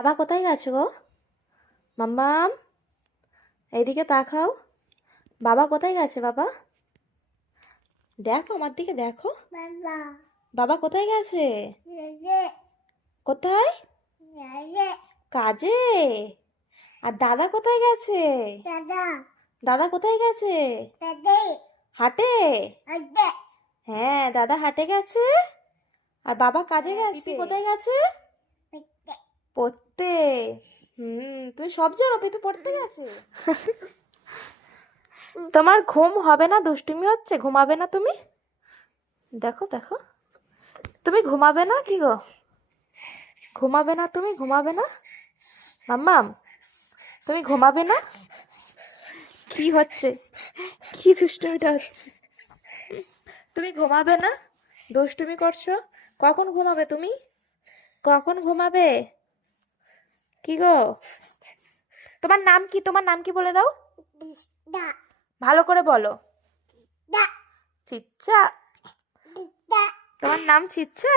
বাবা কোথায় গেছো গো? মাম্মাম, এইদিকে তাকাও। বাবা কোথায় গেছে? বাবা দেখো, আমার দিকে দেখো। বাবা কোথায় গেছে? কোথায়? কাজে। আর দাদা কোথায় গেছে? দাদা কোথায় গেছে? হাটে। হ্যাঁ, দাদা হাটে গেছে আর বাবা কাজে গেছে। পিপি কোথায় গেছে? পড়তে। তুমি সব জানো পিপি পড়তে গেছে? তোমার ঘুম হবে না? দুষ্টুমি হচ্ছে, ঘুমাবে না তুমি? দেখো দেখো, তুমি ঘুমাবে না কি গো? ঘুমাবে না তুমি? ঘুমাবে না মাম্মাম? তুমি ঘুমাবে না? কি হচ্ছে? কি দুষ্টুমিটা হচ্ছে? তুমি ঘুমাবে না? দুষ্টুমি করছো? কখন ঘুমাবে তুমি? কখন ঘুমাবে? কি গো, তোমার নাম কি? তোমার নাম কি বলে দাও। ভালো করে বলো। চিচ্চা। তোমার নাম চিচ্চা?